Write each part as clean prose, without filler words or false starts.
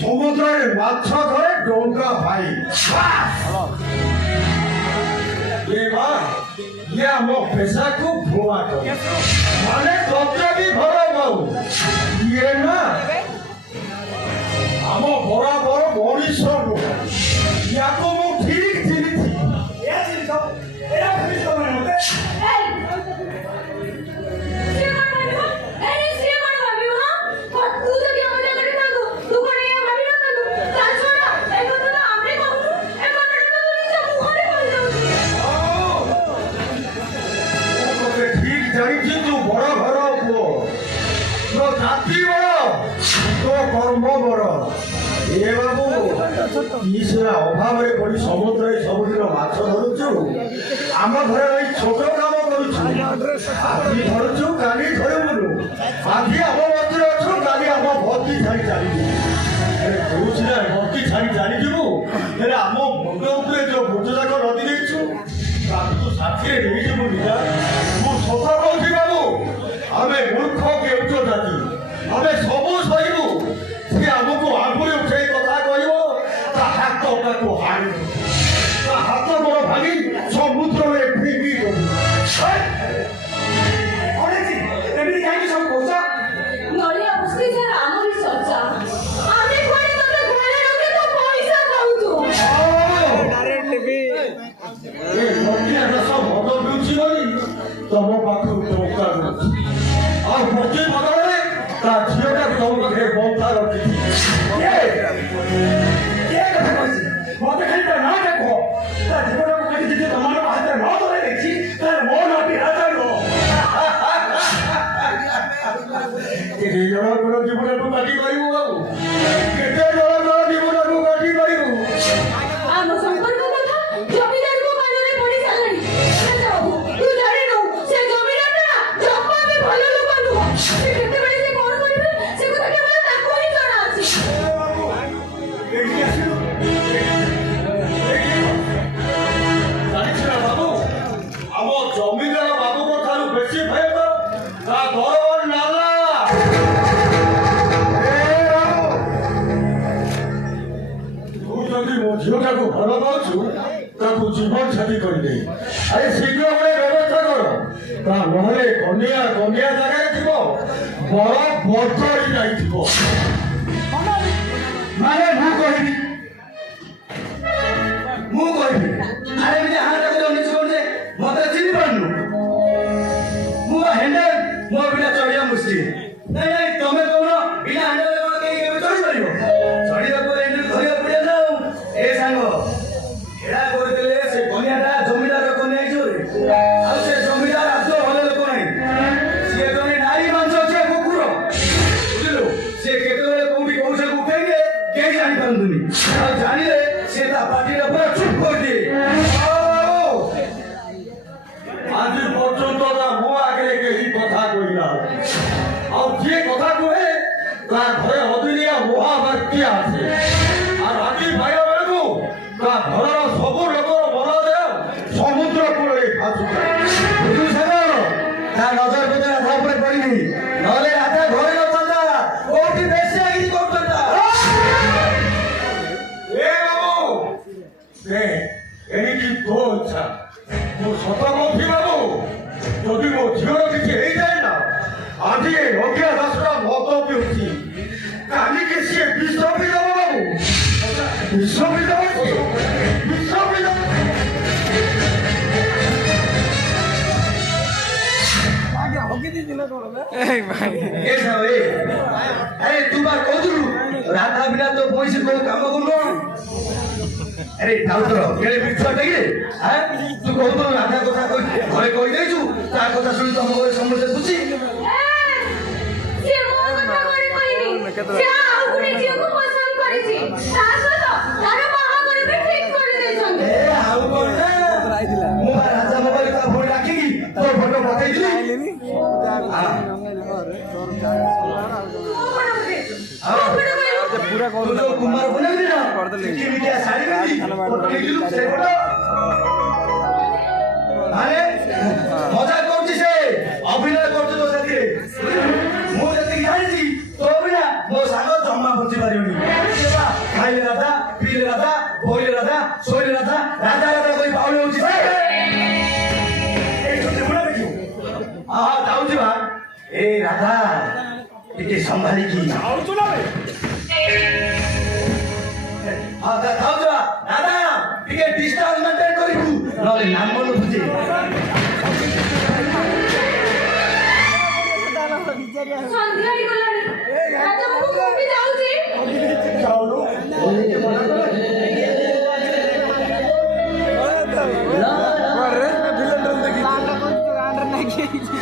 সমুদ্রের মাছ ধরে ডোঙ্গা ভাই ମୋ ପେଶାକୁ ଭୁଆ ମାନେ ତତେ ବି ଭଲ ପାଉ ଇଏ ନା ଆମ ବରାବର ମଣିଷ ନୁହଁ ୟାକୁ ମୁଁ ଠିକ ଚିହ୍ନିଛି ଅଭାବରେ ପଡି ସମୁଦ୍ରରେ ସବୁଦିନ ମାଛ ଧରୁଛୁ ଆମ ଘରେ ରହି ଛୋଟ କାମ କରୁଛୁ ଆଜି ଧରୁଛୁ କାଲି ଧରିବୁନୁ ଆଜି ଆମ ମତରେ ଅଛୁ କାଲି ଆମ ଭକ୍ତି ଛାଡ଼ି ଚାଲିବୁ କହୁଛି ନା ଭକ୍ତି ଛାଡ଼ି ଚାଲିଯିବୁ ହେଲେ ଆମ ମୁଣ୍ଡ ଉପରେ ଯୋଉ ବୋଝ ଯାକ ରଖି ଦେଇଛୁ ତାକୁ ତୁ ସାଥିରେ ନେଇଯିବୁ ନିଜା ମୁଁ ସତ କହୁଛି ବାବୁ ଆମେ ମୂର୍ଖ କେଉଟ ଜାତି ଆମେ ସବୁ ସହିବୁ ସେ ଆମକୁ ଆଙ୍ଗୁଳି ଉଠେଇ କଥା କହିବ ତା ହାତ ତାକୁ ହାଣି ତା ହାତ ମୋର ଭାଙ୍ଗି ସମୁଦ୍ରରେ ଫିଙ୍ଗି ଏମିତି କାହିଁକି ସବୁ କହୁଛ ନଡ଼ିଆ ବସ୍ତି ସାରା ଆମରି ଚର୍ଚ୍ଚା ଆମେ କୁଆଡେ ତତେ ଘରେ ରଖି ତ ପଇସା ଖାଉଛୁ ଏ ମଟିଆ ଦେଶ ମଦ ପିଉଛି ବୋଲି ତମ ପାଖରୁ ଟଙ୍କା ମିଳୁଛି ଆଉ ମତି ବଦଳରେ ତା ଝିଅଟା ତମ ପାଖରେ ବନ୍ଧା ରଖିଛି ମତେ ଖାଲି ତା ନାଁ କୁହ ତା ଜୀବନକୁ ଖାଲି ଯଦି ତମମାନଙ୍କ ହାତରେ ନ ଧରାଇ ଦେଇଛି ତାହେଲେ ମୋ ନାଁ ବିରାଜ ନୁହଁ କେତେ ଜଣଙ୍କର ଜୀବନକୁ କାଟି କରିବୁ ବାବୁ କେତେ ଜଣଙ୍କର ଜୀବନକୁ କାଟି କରିବୁ ଆମ ସମ୍ପର୍କ କଥା ଜମିଦାରଙ୍କ କାନରେ ପଡି ସାରିଲାଣି ତୁ ଜାଣିନୁ ସେ ଜମିଦାରଟା ଜମା ବି ଭଲ ଲୋକ ନୁହଁ ସେ କେତେବେଳେ ସେ କଣ କରିବେ ସେ କଥା କେବଳ ତାକୁ ହିଁ ଜଣା ଅଛି ଜାଣିଛୁ ନା ବାବୁ ଆମ ଜମିଦାର ବାବୁଙ୍କ ଠାରୁ ବେଶୀ ଭୟଙ୍କର ତା ଦରବାର ନାଲା ତୁ ଯଦି ମୋ ଝିଅଟାକୁ ଭଲ ପାଉଛୁ ତାକୁ ଜୀବନ ଛାତି କରିଦେ ଆରେ ଶୀଘ୍ର ଗୋଟେ ବ୍ୟବସ୍ଥା କର ତା ନହେଲେ କନ୍ୟା ଜାଗାରେ ଥିବ ବର ବଦଳି ଯାଇଥିବ ମାନେ ମୁଁ କହିବି ଆରେ ଏମିତି ହାତକୁ ଅନେଇଛୁ ଯେ ମତେ ଚିହ୍ନି ପାରୁନୁ ମୁଁ ହେଣ୍ଡେଲ ମୋ ବିନା ଚଢିବା ମୁସ୍କିଲ ନାଇଁ ତମେ କହୁନ ବିନା ହେଣ୍ଡେଲ କଣ କେହି କେବେ ଚଢିପାରିବ ଚଢିବାକୁ ହେଣ୍ଡେଲ ଧରିବାକୁ ପଡିବ ନା ଏ ସାଙ୍ଗ ଏରା କରିଦେଲେ ସେ କନ୍ୟାଟା ଜମିଦାର କନ୍ୟା ହେଇଯିବ ଆଉ ସେ ଜମିଦାର ଆଦୌ ଭଲ ଲୋକ ନାହିଁ ସିଏ ଜଣେ ନାରୀ ମାଂସ ଅଛି କୁକୁର ବୁଝିଲୁ ସିଏ କେତେବେଳେ କୋଉଠି କୌଶଳକୁ ଉଠେଇଲେ କେହି ଜାଣିପାରନ୍ତିନି ଆଉ ଜାଣିଲେ ସେ ତା ପାଟିଟା ପୁରା ଚୁପ୍ କରିଦିଏ ଏଣିକି ତୋ ଇଚ୍ଛା ମୁଁ ସତ କହୁଛି ବାବୁ ଯଦି ମୋ ଝିଅର କିଛି ହେଇଯାଏ ନା ଆଜି ଏ ରଖିଆ ଦାସଟା ମତ ପିଉଛି କାଲିକି ସିଏ ବିଷ ବି ଦେବ ବାବୁ ବିଷ ବି ଦେବ ବିଷ ବି ଦେବ ए साहब ए अरे तू बार कहतुलु राधा बिना तो पैसे को काम करनो अरे ठाउतर केले बिछुआ टेके हां तू कहतुलु राधा कथा कहि घरे कहि देछु ता कथा सुनि तम घरे समस्या खुशी ସେ ମୋ କଥା ଘରେ କହିନି ସେ ଆଉ ଗୋଟେ ଝିଅକୁ ପସନ୍ଦ କରିଛି ତା ସହିତ ତାର ବାହାଘର ବି ଠିକ କରିଦେଇଛନ୍ତି ए आउ कोन ना मो राजा मोबाइल का फोन राखी तो फोटो पठाई दिली पूरा तू जो कुमार बने ना की बिटिया साड़ी में फोटो लिखलु से फोटो अरे मजा करछि से अभिनय करछि तो साथी मो जति जानिछि तो बिना मो साग जम्मा बचि पारियोनी सेवा खाइले राधा पीले राधा बोइले राधा सोइले राधा राधा राधा कोई पाउले होछि से ए छोटे बुढा देखियो आहा जाउछि बा ए राधा टिके संभाली की जाउछु ना बे हाँ जाउछु बा राधा टिके डिस्टेंस मेंटेन करिबु नले नाम मन बुझे ସନ୍ଧ୍ୟା ହେଇଗଲାଣି ରାଜା ବାବୁ ମୁଁ ବି ଯାଉଛି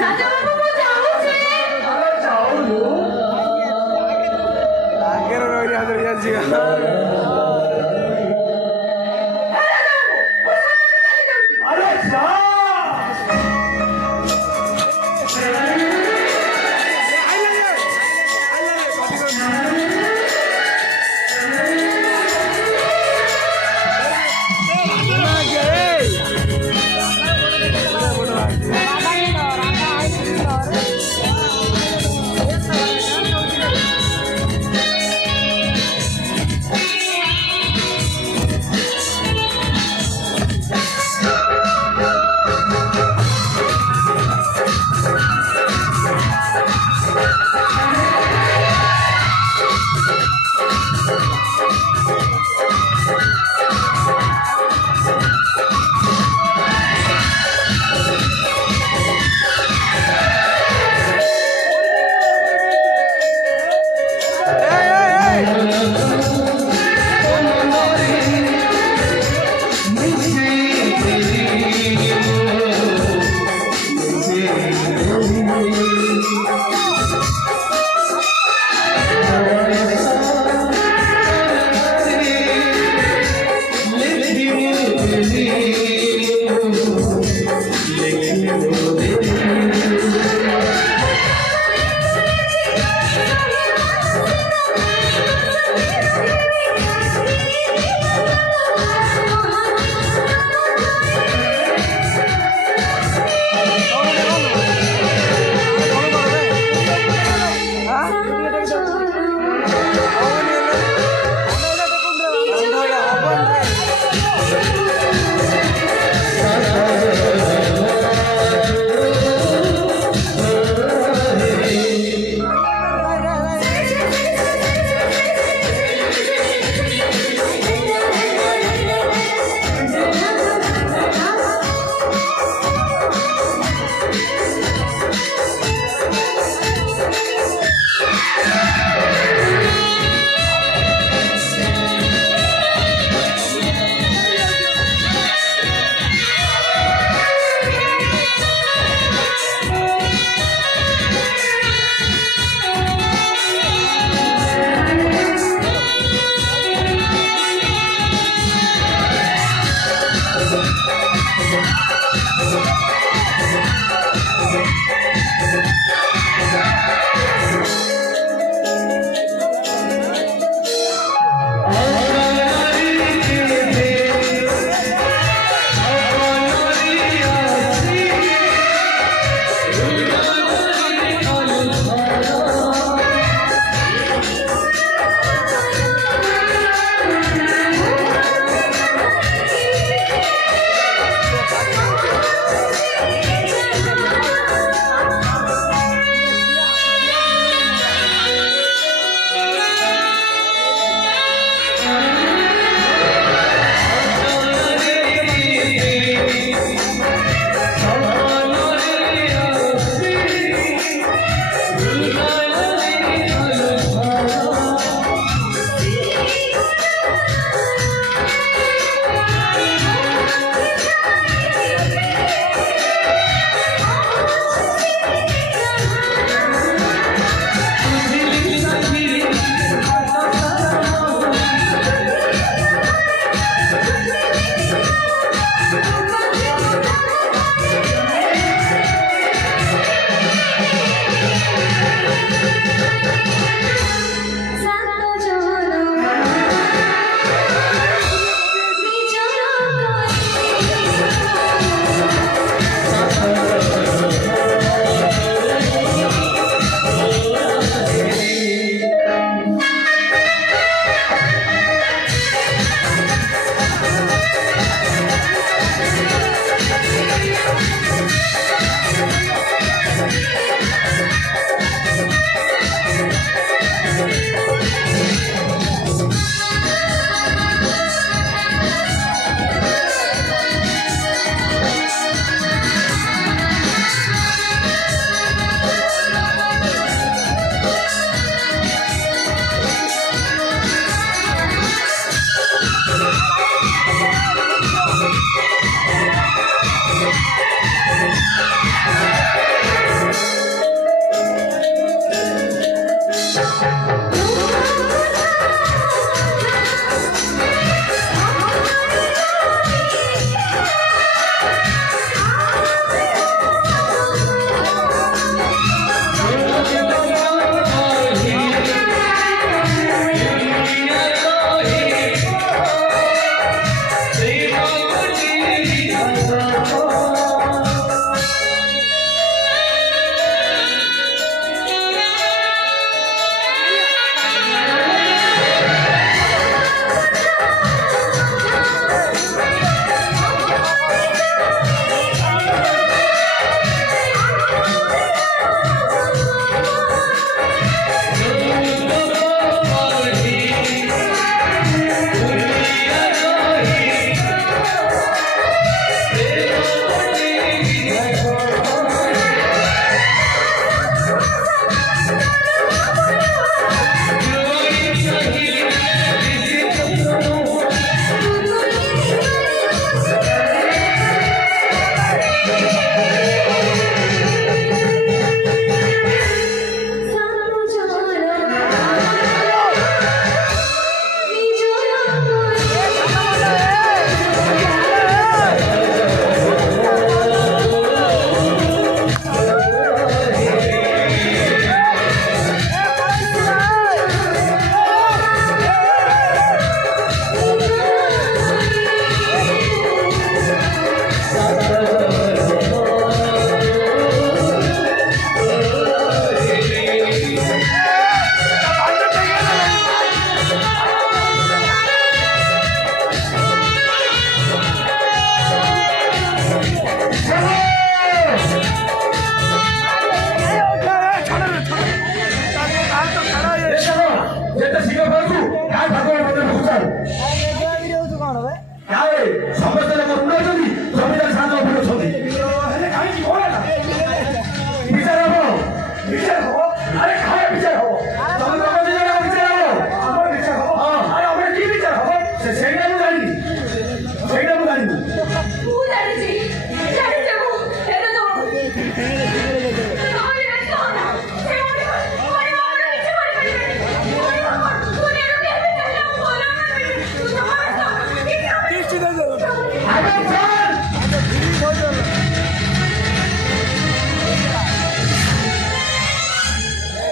ରାଜା ବାବୁ ମୁଁ ଯାଉଛି अरे जा ସମସ୍ତେ